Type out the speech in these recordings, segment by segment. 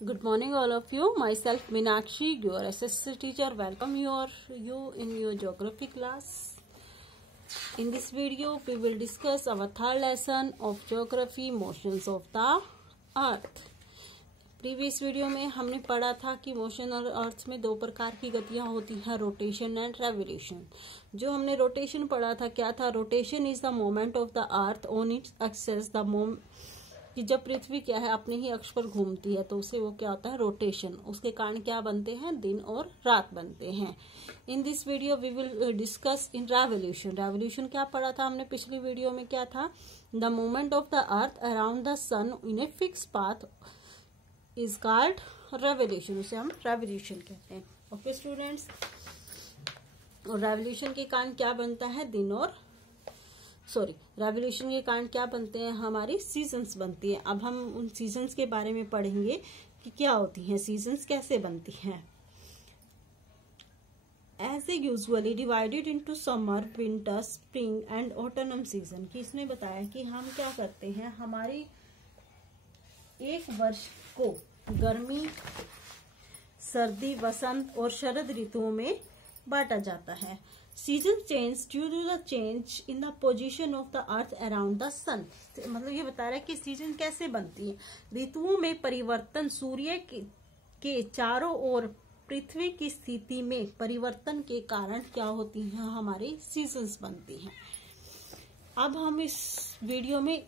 Good morning, all of you. Myself Meenakshi, your SSC teacher. Welcome you in your geography class. In this video, we will discuss our third lesson of geography, motions of the earth. Previous video में हमने पढ़ा था कि motion और अर्थ में दो प्रकार की गतियां होती हैं, रोटेशन एंड रेवोल्यूशन। जो हमने रोटेशन पढ़ा था क्या था? Rotation is the moment of the earth on its axis the कि जब पृथ्वी क्या है अपने ही अक्ष पर घूमती है तो उसे वो क्या होता है? रोटेशन। उसके कारण क्या बनते हैं? दिन और रात बनते हैं। In this video we will discuss in revolution. Revolution क्या पढ़ा था हमने पिछली वीडियो में? क्या था? The movement of the earth around the sun in a fix path is called revolution. उसे हम रेवोल्यूशन कहते हैं। ओके स्टूडेंट्स, और रेवोल्यूशन के कारण क्या बनता है? दिन और रेवोल्यूशन के कारण क्या बनते हैं? हमारी सीजन्स बनती है। अब हम उन सीजन्स के बारे में पढ़ेंगे कि क्या होती हैं सीजन्स, कैसे बनती हैं। As a usually divided into summer, winter, spring and autumn season. कि इसने बताया कि हम क्या करते हैं, हमारी एक वर्ष को गर्मी, सर्दी, वसंत और शरद ऋतुओं में बांटा जाता है। Season change due to the change in the position of the earth around the sun. मतलब ये बता रहा है कि सीजन कैसे बनती है। ऋतुओं में परिवर्तन, सूर्य के चारों ओर पृथ्वी की स्थिति में परिवर्तन के कारण क्या होती हैं? हमारी सीजन्स बनती हैं। अब हम इस वीडियो में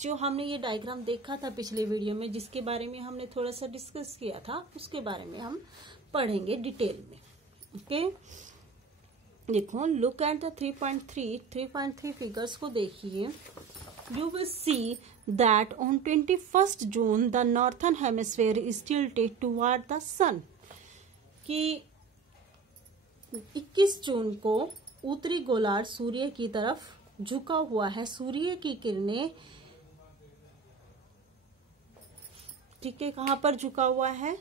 जो हमने ये डायग्राम देखा था पिछले वीडियो में, जिसके बारे में हमने थोड़ा सा डिस्कस किया था, उसके बारे में हम पढ़ेंगे डिटेल में। ओके, देखो, लुक एट द 3.3 फिगर्स को देखिए। You will see that on 21 June the northern hemisphere is tilted toward the sun. कि 21 जून को उत्तरी गोलार्ध सूर्य की तरफ झुका हुआ है। सूर्य की किरणें, ठीक है, कहाँ पर झुका हुआ है?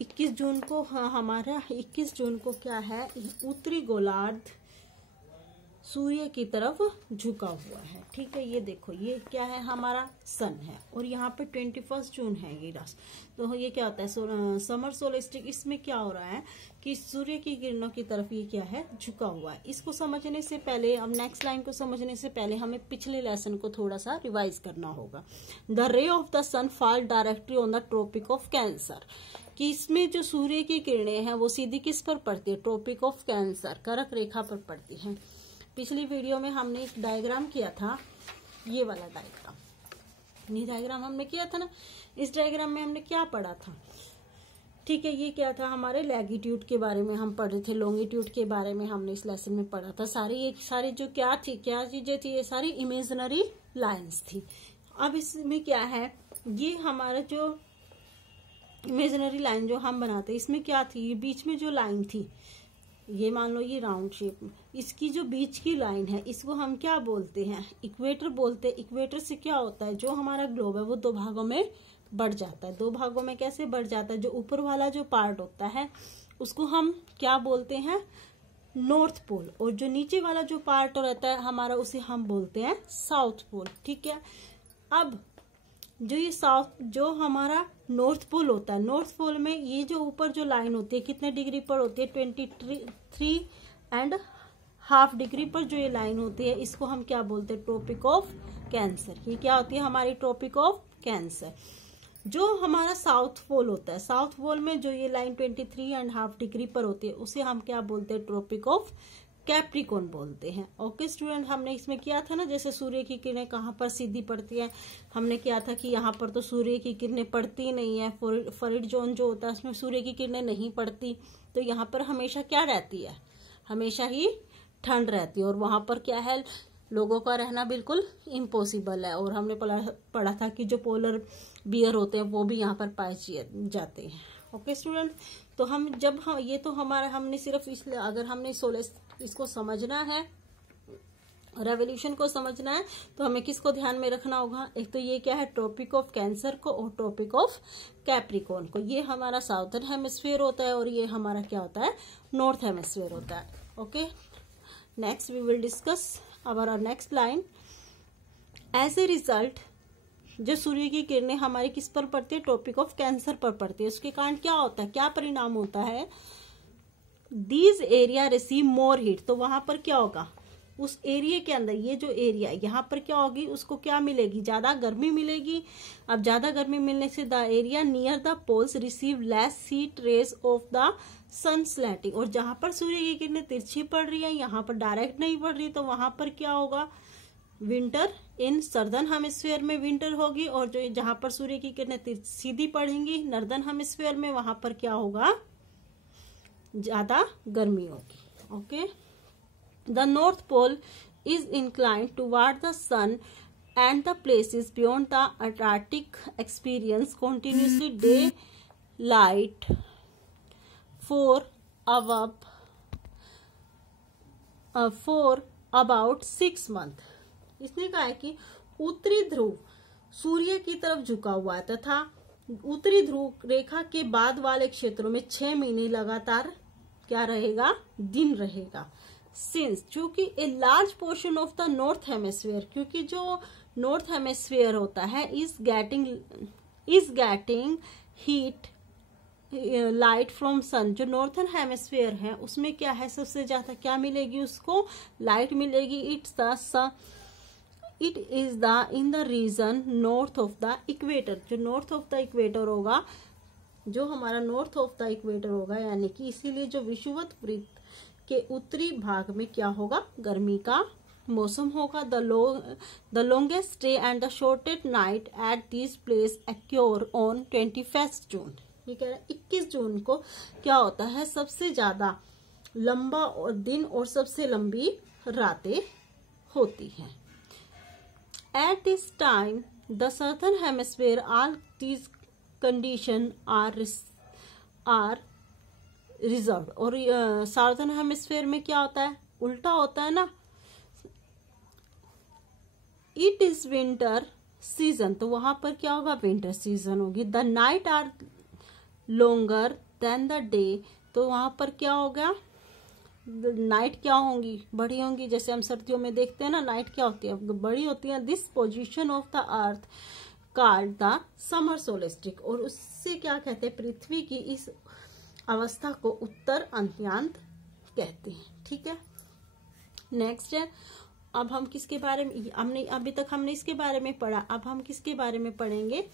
21 जून को। हमारा 21 जून को क्या है? उत्तरी गोलार्ध सूर्य की तरफ झुका हुआ है। ठीक है, ये देखो, ये क्या है? हमारा सन है। और यहाँ पे 21 जून है ये रास। तो ये क्या होता है? समर सोलेस्टिक। इसमें क्या हो रहा है कि सूर्य की किरणों की तरफ ये क्या है? झुका हुआ है। इसको समझने से पहले, अब नेक्स्ट लाइन को समझने से पहले हमें पिछले लेसन को थोड़ा सा रिवाइज करना होगा। The ray of the sun fall directly on the Tropic of Cancer. कि इसमें जो सूर्य की किरणें हैं वो सीधी किस पर पड़ती है? ट्रॉपिक ऑफ कैंसर, कर्क रेखा पर पड़ती है। पिछली वीडियो में हमने एक डायग्राम किया था, ये वाला डायग्राम। ये डायग्राम हमने किया था ना। इस डायग्राम में हमने क्या पढ़ा था? ठीक है, ये क्या था? हमारे लैगिट्यूड के बारे में हम पढ़ रहे थे, लॉन्गिट्यूड के बारे में हमने इस लेसन में पढ़ा था। सारी जो क्या चीजें थी, ये सारी इमेजिनरी लाइन्स थी। अब इसमें क्या है? ये हमारा जो इमेजिनरी लाइन जो हम बनाते, इसमें क्या थी? ये बीच में जो लाइन थी, ये मान लो ये राउंड शेप, इसकी जो बीच की लाइन है इसको हम क्या बोलते हैं? इक्वेटर बोलते हैं। इक्वेटर से क्या होता है? जो हमारा ग्लोब है वो दो भागों में बढ़ जाता है। दो भागों में कैसे बढ़ जाता है? जो ऊपर वाला जो पार्ट होता है उसको हम क्या बोलते हैं? North Pole. और जो नीचे वाला जो पार्ट रहता है हमारा, उसे हम बोलते हैं साउथ पोल। ठीक है, अब जो ये जो हमारा नॉर्थ पोल होता है, नॉर्थ पोल में ये जो ऊपर जो लाइन होती है कितने डिग्री पर होती है? 23.5 डिग्री पर जो ये लाइन होती है इसको हम क्या बोलते हैं? Tropic of Cancer. ये क्या होती है? हमारी ट्रॉपिक ऑफ कैंसर। जो हमारा साउथ पोल होता है, साउथ पोल में जो ये लाइन 23.5 डिग्री पर होती है उसे हम क्या बोलते हैं? ट्रॉपिक ऑफ कैप्रिकॉर्न बोलते हैं। ओके स्टूडेंट, हमने इसमें किया था ना, जैसे सूर्य की किरणें कहाँ पर सीधी पड़ती है, हमने किया था कि यहाँ पर तो सूर्य की किरणें पड़ती नहीं है। फरीड जोन जो होता है उसमें सूर्य की किरणें नहीं पड़ती, तो यहाँ पर हमेशा क्या रहती है? हमेशा ही ठंड रहती है। और वहां पर क्या है? लोगों का रहना बिल्कुल इम्पॉसिबल है। और हमने पढ़ा था कि जो पोलर बियर होते हैं वो भी यहाँ पर पाए जाते हैं। ओके स्टूडेंट, तो ये तो हमारा, हमने सिर्फ इसलिए, अगर हमने इसको समझना है, रेवोल्यूशन को समझना है, तो हमें किसको ध्यान में रखना होगा? एक तो ये क्या है? ट्रॉपिक ऑफ कैंसर को और ट्रॉपिक ऑफ कैप्रिकॉर्न को। ये हमारा साउथर्न हेमिस्फीयर होता है और ये हमारा क्या होता है? नॉर्थ हेमिस्फीयर होता है। Okay, next we will discuss our next line. As a result, जो सूर्य की किरणें हमारे किस पर पड़ती है, ट्रॉपिक ऑफ कैंसर पर पड़ती है, उसके कारण क्या होता है, क्या परिणाम होता है, these area receive more heat. तो वहां पर क्या होगा, उस एरिया के अंदर, ये जो एरिया यहाँ पर क्या होगी, उसको क्या मिलेगी, ज्यादा गर्मी मिलेगी। अब ज्यादा गर्मी मिलने से the area near the poles receive less heat rays of the sun slanting. और जहां पर सूर्य की किरणें तिरछी पड़ रही है, यहाँ पर डायरेक्ट नहीं पड़ रही, तो वहां पर क्या होगा, विंटर इन सर्दर्न हेमिस्फीयर में विंटर होगी। और जो जहां पर सूर्य की किरणें सीधी पड़ेंगी नॉर्दर्न हेमिस्फीयर में, वहां पर क्या होगा, ज्यादा गर्मी होगी। Okay, the North Pole is inclined toward the sun and the places beyond the Antarctic experience continuously daylight for about 6 months। इसने कहा है कि उत्तरी ध्रुव सूर्य की तरफ झुका हुआ है तथा उत्तरी ध्रुव रेखा के बाद वाले क्षेत्रों में 6 महीने लगातार क्या रहेगा, दिन रहेगा। सिंस, चूंकि a large portion of the north hemisphere, क्योंकि जो नॉर्थ हेमिस्फीयर होता है is getting heat light from sun, जो नॉर्थन हेमिस्फीयर है उसमें क्या है, सबसे ज्यादा क्या मिलेगी, उसको लाइट मिलेगी। It is the in the region north of the equator, जो नॉर्थ ऑफ द इक्वेटर होगा, जो हमारा नॉर्थ ऑफ द इक्वेटर होगा, यानी कि इसीलिए जो विषुवत वृत्त के उत्तरी भाग में क्या होगा, गर्मी का मौसम होगा। The longest day and the shortest night at this place accrue on 21 जून। ये कह रहा है 21 जून को क्या होता है, सबसे ज्यादा लंबा और दिन और सबसे लंबी रातें होती हैं। At this time the southern hemisphere all these condition are reserve. और साउथर्न हेमिस्फीयर में क्या होता है, उल्टा होता है ना, इट इज विंटर सीजन, तो वहां पर क्या होगा, विंटर सीजन होगी। The night are longer than the day, तो वहां पर क्या होगा, नाइट क्या होंगी, बड़ी होंगी। जैसे हम सर्दियों में देखते हैं ना, नाइट क्या होती है, बड़ी होती है। This position of the earth called the summer solstice, और उससे क्या कहते हैं, पृथ्वी की इस अवस्था को उत्तर अंत्यांत कहते हैं। ठीक है, नेक्स्ट है, अब हम किसके बारे में, हमने अभी तक हमने इसके बारे में पढ़ा, अब हम किसके बारे में पढ़ेंगे,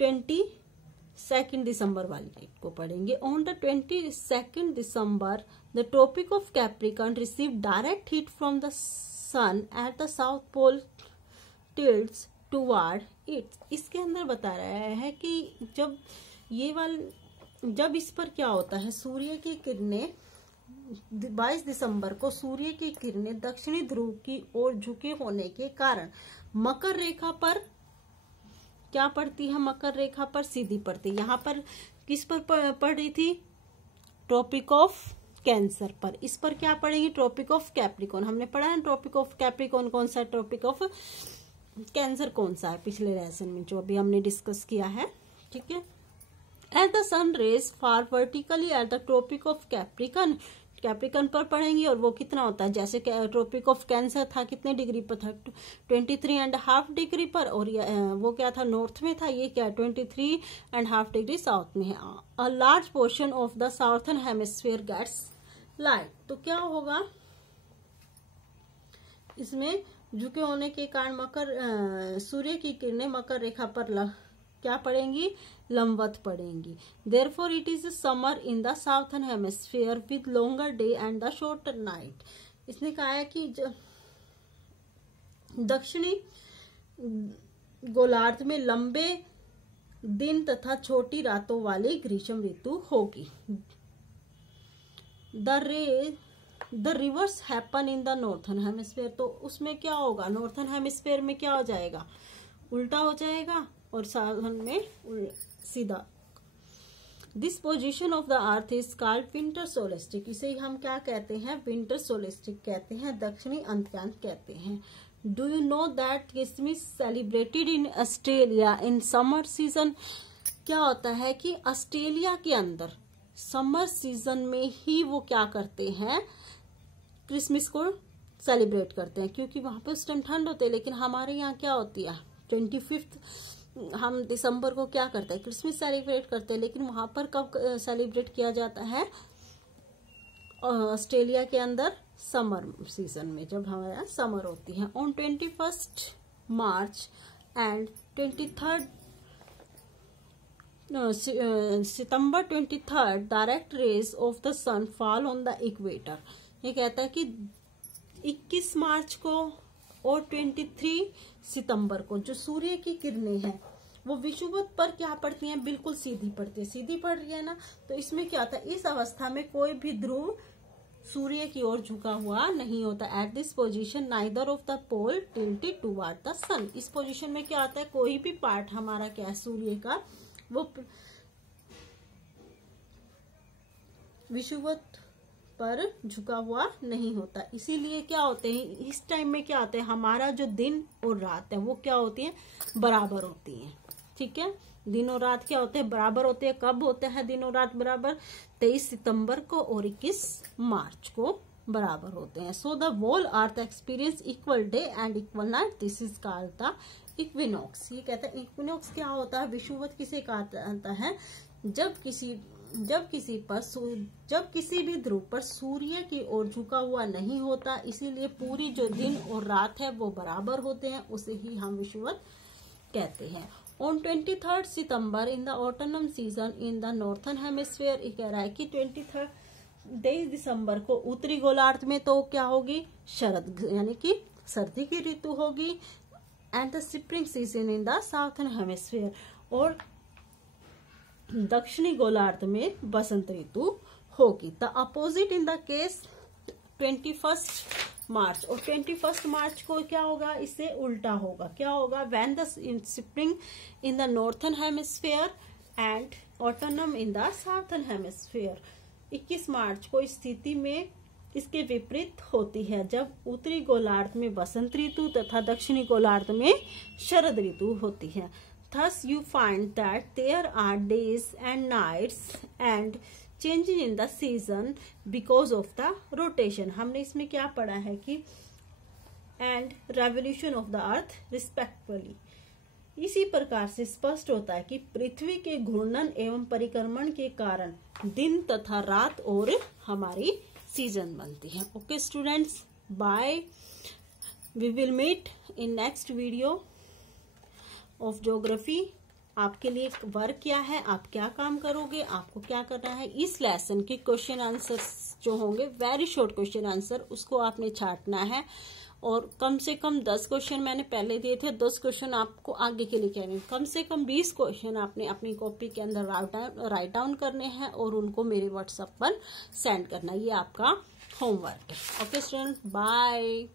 22 दिसंबर वाली डेट को पढ़ेंगे। On the 22 December the Tropic of Capricorn receive direct heat from the sun at the South Pole tilts toward it. इसके अंदर बता रहा है कि जब इस पर क्या होता है, सूर्य की किरणें 22 दिसंबर को सूर्य की किरणें दक्षिणी ध्रुव की ओर झुके होने के कारण मकर रेखा पर क्या पड़ती है, मकर रेखा पर सीधी पड़ती है। यहाँ पर किस पर पड़ रही थी, ट्रॉपिक ऑफ कैंसर पर। इस पर क्या पड़ेगी, ट्रॉपिक ऑफ कैप्रिकॉर्न। हमने पढ़ा है ट्रॉपिक ऑफ कैप्रिकॉर्न कौन सा है, ट्रॉपिक ऑफ कैंसर कौन सा है, पिछले लेसन में जो अभी हमने डिस्कस किया है। ठीक है, as the sun rays far vertically at the Tropic of Capricorn पर पड़ेंगी, और वो कितना होता है, जैसे ट्रॉपिक ऑफ कैंसर था कितने डिग्री पर था, 23.5 डिग्री पर, और वो क्या था, नॉर्थ में था, ये क्या 23.5 डिग्री साउथ में है। A large portion of the southern hemisphere gets light, तो क्या होगा, इसमें झुके होने के कारण सूर्य की किरणें मकर रेखा पर क्या पड़ेंगी, लंबवत पड़ेंगी। Therefore it is summer in the southern hemisphere with longer day and the shorter night. इसने कहा है कि दक्षिणी गोलार्ध में लंबे दिन तथा छोटी रातों वाली ग्रीष्म ऋतु होगी। The reverse happen in the northern hemisphere, तो उसमें क्या होगा, नॉर्थर्न हेमिस्फीयर में क्या हो जाएगा, उल्टा हो जाएगा, और साउथर्न में सीधा। This position of the earth is called winter solstice, इसे हम क्या कहते हैं, विंटर सोलेस्टिक कहते हैं, दक्षिणी अंत्यांत कहते हैं। Do you know that Christmas celebrated in Australia in summer season. क्या होता है कि ऑस्ट्रेलिया के अंदर समर सीजन में ही वो क्या करते हैं, क्रिसमस को सेलिब्रेट करते हैं, क्योंकि वहां पे उस टाइम ठंड होती है। लेकिन हमारे यहाँ क्या होती है, 25 हम दिसंबर को क्या करते हैं, क्रिसमस सेलिब्रेट करते हैं, लेकिन वहां पर कब सेलिब्रेट किया जाता है, ऑस्ट्रेलिया के अंदर समर सीजन में, जब हमारे यहाँ समर होती है। On 21 March and 23 September 23 direct rays of the sun fall on the equator. ये कहता है कि 21 मार्च को और 23 सितंबर को जो सूर्य की किरणें हैं वो विषुवत पर क्या पड़ती हैं, बिल्कुल सीधी पड़ती है, सीधी पड़ रही है ना। तो इसमें क्या होता है, इस अवस्था में कोई भी ध्रुव सूर्य की ओर झुका हुआ नहीं होता। At this position neither of the pole tilted toward the sun. इस पोजीशन में क्या होता है, कोई भी पार्ट हमारा क्या है सूर्य का वो विषुवत पर झुका हुआ नहीं होता। इसीलिए क्या होते हैं, इस टाइम में क्या होता है, हमारा जो दिन और रात है वो क्या होती है, बराबर होती है। ठीक है, दिन और रात क्या होते हैं, बराबर होते हैं। कब होते हैं दिन और रात बराबर, 23 सितंबर को और 21 मार्च को बराबर होते हैं। So the whole earth experience equal day and equal night, this is called the equinox. ये कहता है इक्विनॉक्स क्या होता है, विषुवत किसे कहता है, जब किसी भी ध्रुव पर सूर्य की ओर झुका हुआ नहीं होता, इसीलिए पूरी जो दिन और रात है वो बराबर होते हैं, उसे ही हम विषुवत कहते हैं। On 23 September in the autumn season in the northern hemisphere, ये कह रहा है कि 23 दिसंबर को उत्तरी गोलार्ध में तो क्या होगी, शरद यानी कि सर्दी की ऋतु होगी। And the spring season in the southern hemisphere, और दक्षिणी गोलार्ध में बसंत ऋतु होगी। The opposite in the case 21 मार्च, और 21 मार्च को क्या होगा, इससे उल्टा होगा। क्या होगा, when the spring in the northern hemisphere and autumn in the southern hemisphere. 21 मार्च को स्थिति में इसके विपरीत होती है, जब उत्तरी गोलार्ध में बसंत ऋतु तथा दक्षिणी गोलार्ध में शरद ऋतु होती है। Thus you find that there are days and nights and changes in the season because of the rotation। हमने इसमें क्या पढ़ा है कि and revolution of the earth respectively। इसी प्रकार से स्पष्ट होता है कि पृथ्वी के घूर्णन एवं परिक्रमण के कारण दिन तथा रात और हमारी सीजन बनती है। Okay students, bye, we will meet in next video of geography. आपके लिए वर्क क्या है, आप क्या काम करोगे, आपको क्या करना है, इस लेसन के क्वेश्चन आंसर जो होंगे वेरी शॉर्ट क्वेश्चन आंसर, उसको आपने छांटना है। और कम से कम 10 क्वेश्चन मैंने पहले दिए थे, 10 क्वेश्चन आपको आगे के लिए कहने, कम से कम 20 क्वेश्चन आपने अपनी कॉपी के अंदर राइट डाउन करने हैं और उनको मेरे व्हाट्सएप पर सेंड करना। ये आपका होमवर्क है। Okay student, bye.